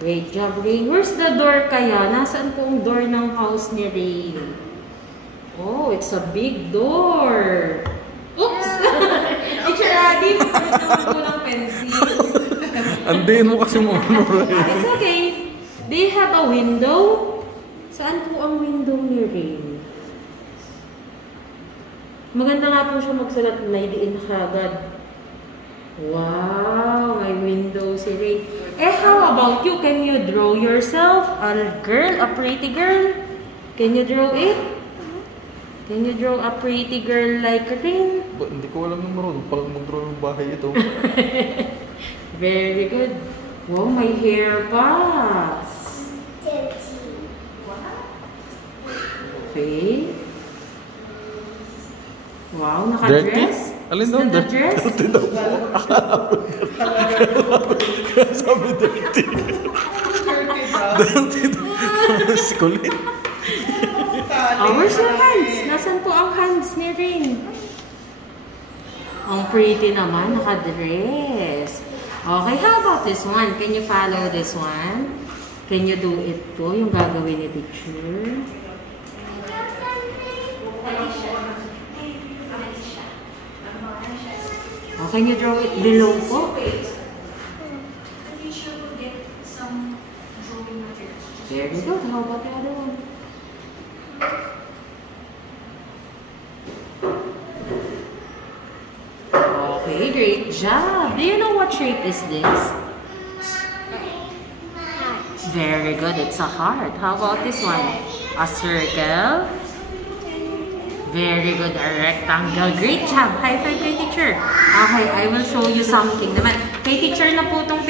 Great job, Rain. Where's the door kaya? Nasaan po ang door ng house ni Rain? Oh, it's a big door. Oops! Teacher Adi, magpalit naman po ng pencil. Andiin mo kasi mo ano, Rain. It's okay. Do you have a window? Saan po ang window ni Rain? Maganda nga po siya magsulat na idiin kagad. Wow, may window si Rain. How about you? Can you draw yourself a girl, a pretty girl? Can you draw it? Can you draw a pretty girl like Rain? Hindi ko alam yung marunong palang mag-draw ng bahay ito. Very good. Wow, may hair pa. Okay. Wow, naka-dress? Alin daw? Naka-dress? Dirty daw po. Kaya sabi dirty. Dirty daw. Sikulit. Oh, where's your hands? Nasaan po ang hands ni Rain? Ang pretty naman, naka-dress. Okay, how about this one? Can you follow this one? Can you do it po, yung gagawin ni teacher? Oh, can you draw it below po? Very good. How about the other one? Okay, great job. Do you know what shape is this? Very good. It's a heart. How about this one? A circle. Very good. A rectangle. Great job. High five kay teacher. Okay, I will show you something naman. Kay teacher na po itong